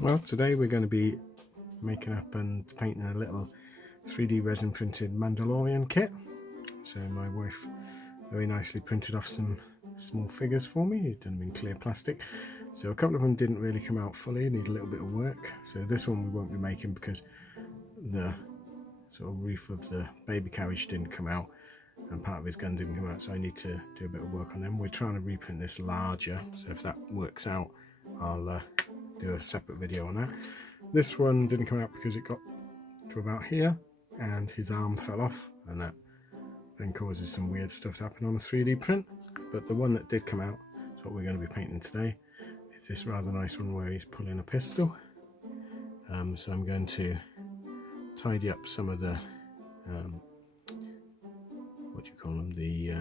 Well, today we're going to be making up and painting a little 3D resin printed Mandalorian kit. So my wife very nicely printed off some small figures for me. It's done them in clear plastic. So a couple of them didn't really come out fully, need a little bit of work. So this one we won't be making because the sort of roof of the baby carriage didn't come out and part of his gun didn't come out, so I need to do a bit of work on them. We're trying to reprint this larger, so if that works out I'll do a separate video on that. This one didn't come out because it got to about here and his arm fell off, and that then causes some weird stuff to happen on a 3D print. But the one that did come out is what we're going to be painting today. It's this rather nice one where he's pulling a pistol. So I'm going to tidy up some of the the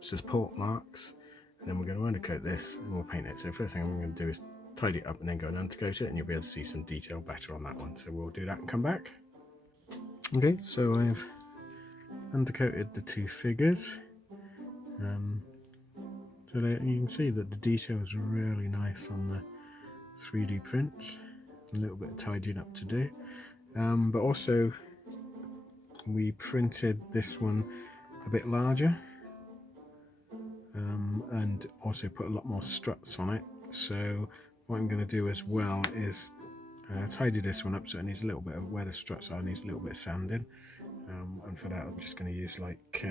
support marks, and then we're going to undercoat this and we'll paint it. So first thing I'm going to do is tidy it up and then go and undercoat it, and you'll be able to see some detail better on that one. So we'll do that and come back. Okay, so I've undercoated the two figures, so that you can see that the detail is really nice on the 3D prints. A little bit of tidying up to do, but also we printed this one a bit larger, and also put a lot more struts on it. So what I'm going to do as well is tidy this one up, so it needs a little bit of where the struts are, needs a little bit of sanding, and for that I'm just going to use like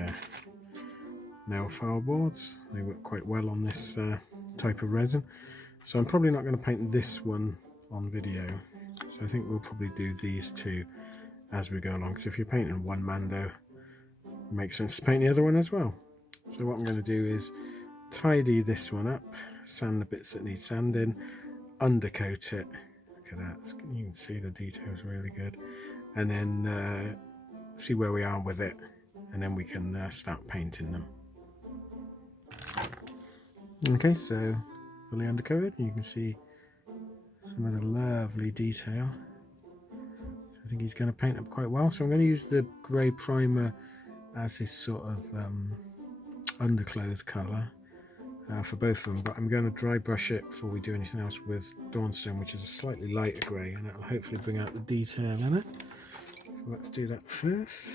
nail file boards. They work quite well on this type of resin. So I'm probably not going to paint this one on video, so I think we'll probably do these two as we go along. So if you're painting one Mando, it makes sense to paint the other one as well. So what I'm going to do is tidy this one up, sand the bits that need sanding, undercoat it. Look at that, you can see the details really good, and then see where we are with it, and then we can start painting them. Okay, so fully undercoated, you can see some of the lovely detail. So I think he's going to paint up quite well. So I'm going to use the grey primer as his sort of underclothes colour for both of them, but I'm going to dry brush it before we do anything else with Dawnstone, which is a slightly lighter grey, and that will hopefully bring out the detail in it. So let's do that first.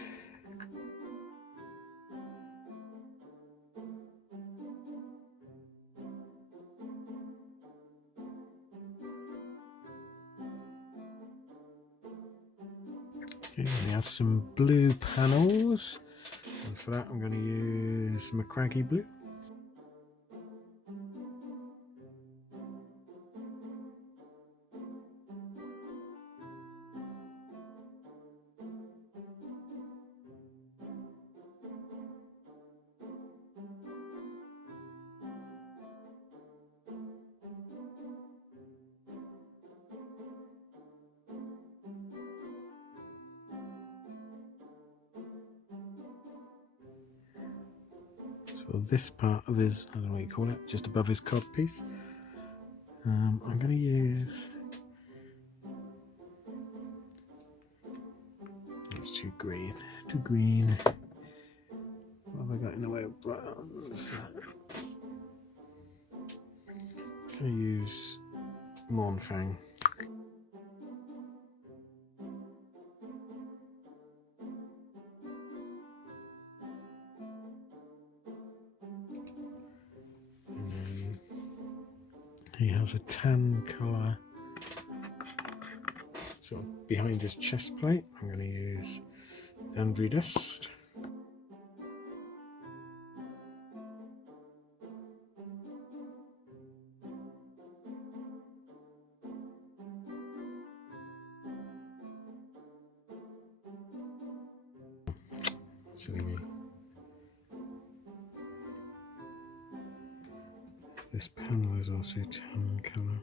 Okay, we have some blue panels, and for that I'm going to use Macragge blue. So this part of his, I don't know what you call it, just above his cod piece, I'm going to use, it's too green, what have I got in the way of browns? I'm going to use Mornfang. He has a tan colour sort of behind his chest plate. I'm going to use Andrew Dust. Silly me. This panel is also tan colour.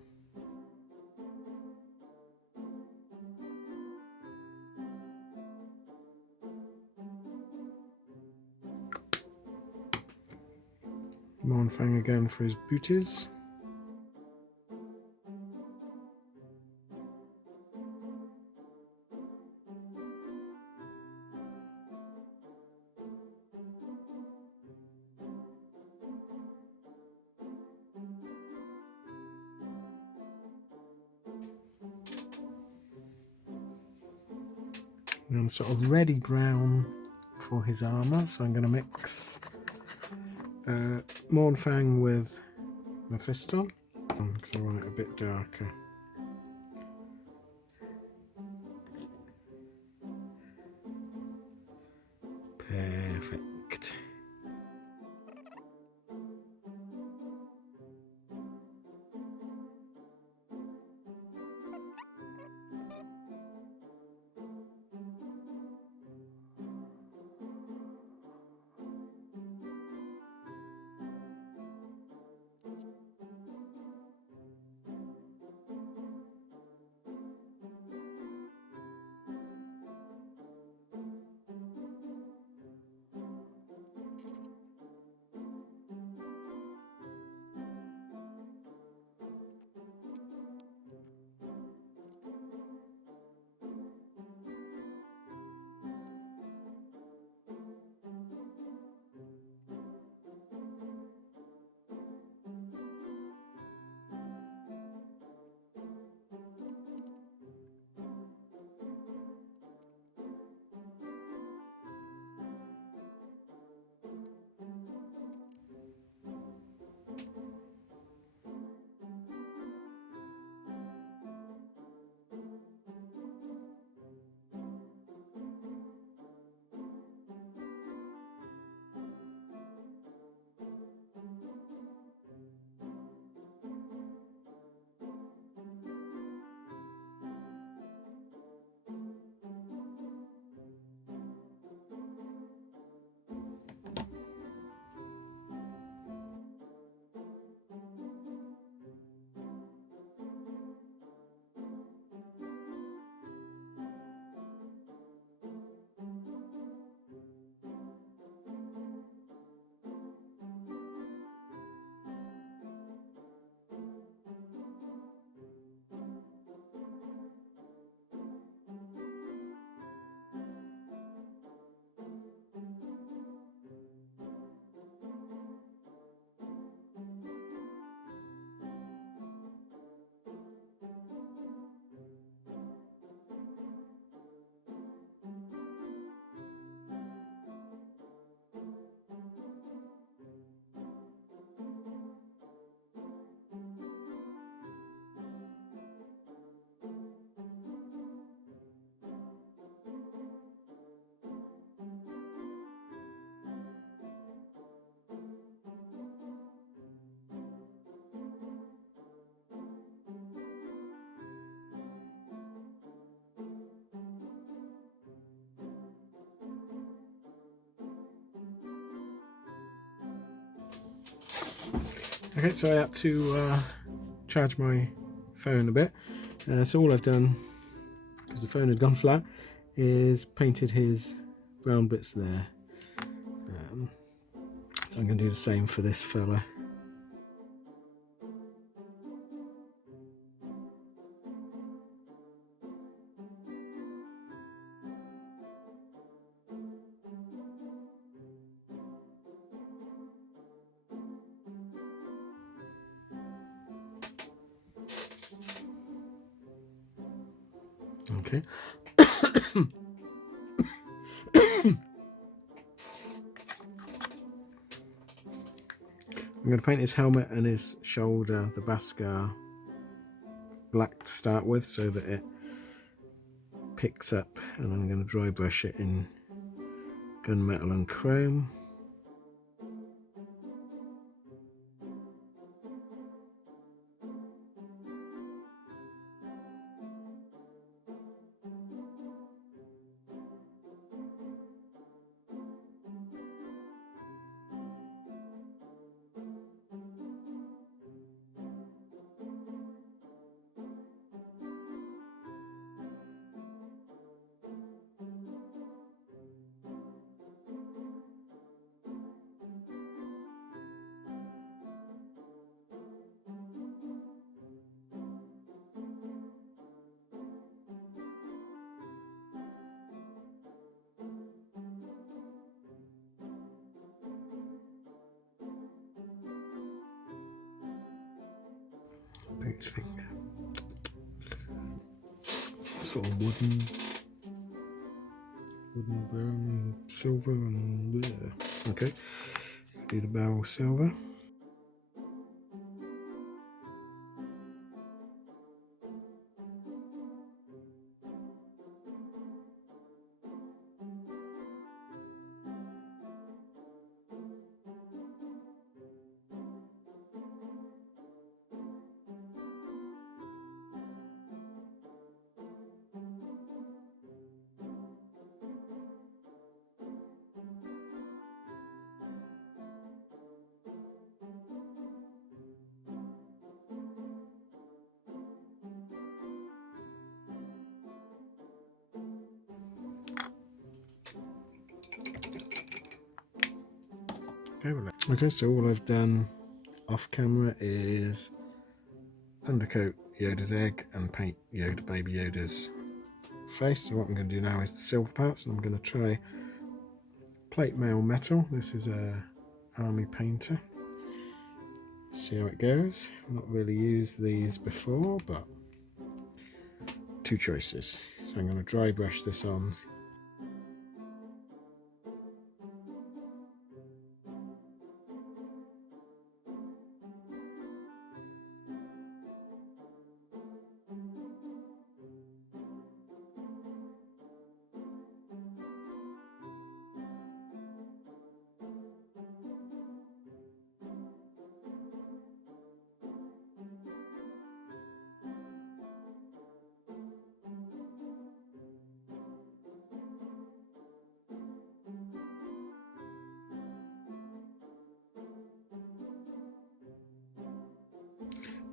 Mornfang again for his booties. and sort of reddy brown for his armour. So I'm going to mix Mornfang with Mephisto because I want it a bit darker. Perfect. Okay, so I had to charge my phone a bit. So all I've done, because the phone had gone flat, is painted his brown bits there. So I'm going to do the same for this fella. Okay. I'm going to paint his helmet and his shoulder, the Bhaskar, black to start with so that it picks up, and I'm going to dry brush it in gunmetal and chrome. Paint his finger. Sort of wooden. wooden brown and silver and okay, do the barrel silver. Okay, so all I've done off camera is undercoat Yoda's egg and paint baby Yoda's face. So what I'm going to do now is the silver parts, and I'm going to try plate mail metal. This is a army painter. See how it goes. I've not really used these before, but two choices. So I'm going to dry brush this on.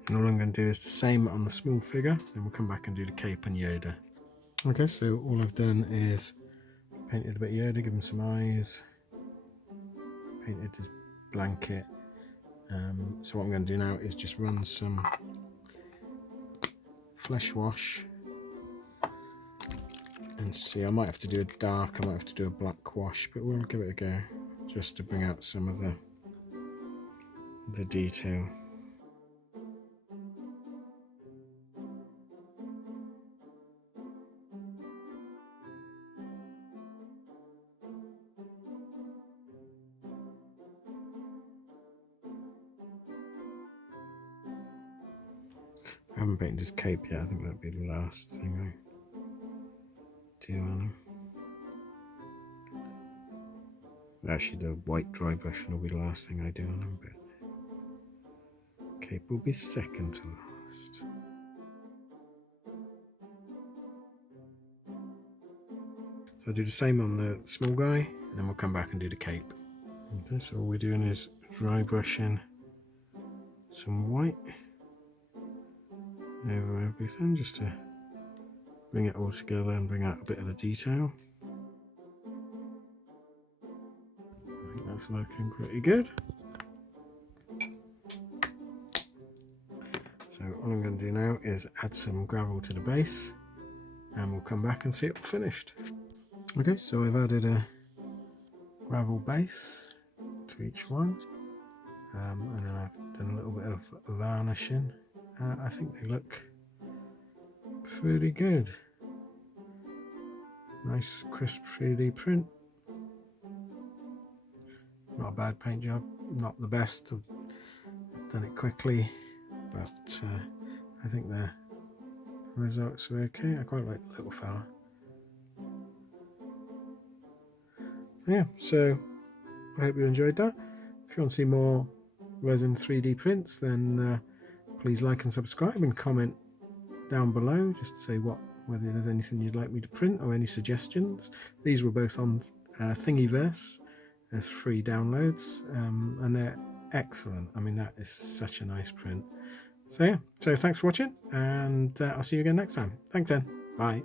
And all I'm going to do is the same on the small figure, then we'll come back and do the cape and Yoda. Okay, so all I've done is painted a bit of Yoda, give him some eyes, painted his blanket. So what I'm going to do now is just run some flesh wash and see. I might have to do a dark, I might have to do a black wash, but we'll give it a go just to bring out some of the detail. I haven't painted his cape yet. I think that'd be the last thing I do on him. Actually, the white dry brushing will be the last thing I do on him, but cape will be second to last. So I'll do the same on the small guy, and then we'll come back and do the cape. Okay, so all we're doing is dry brushing some white over everything, just to bring it all together and bring out a bit of the detail. I think that's looking pretty good. So all I'm going to do now is add some gravel to the base, and we'll come back and see it all finished. Okay, so I've added a gravel base to each one, and then I've done a little bit of varnishing. I think they look pretty good. Nice crisp 3D print. Not a bad paint job, not the best. I've done it quickly, but I think the results are okay. I quite like the little fella. Yeah, so I hope you enjoyed that. If you want to see more resin 3D prints, then please like and subscribe and comment down below just to say whether there's anything you'd like me to print or any suggestions. These were both on Thingiverse as free downloads, and they're excellent. I mean, that is such a nice print. So yeah, so thanks for watching, and I'll see you again next time. Thanks then, bye.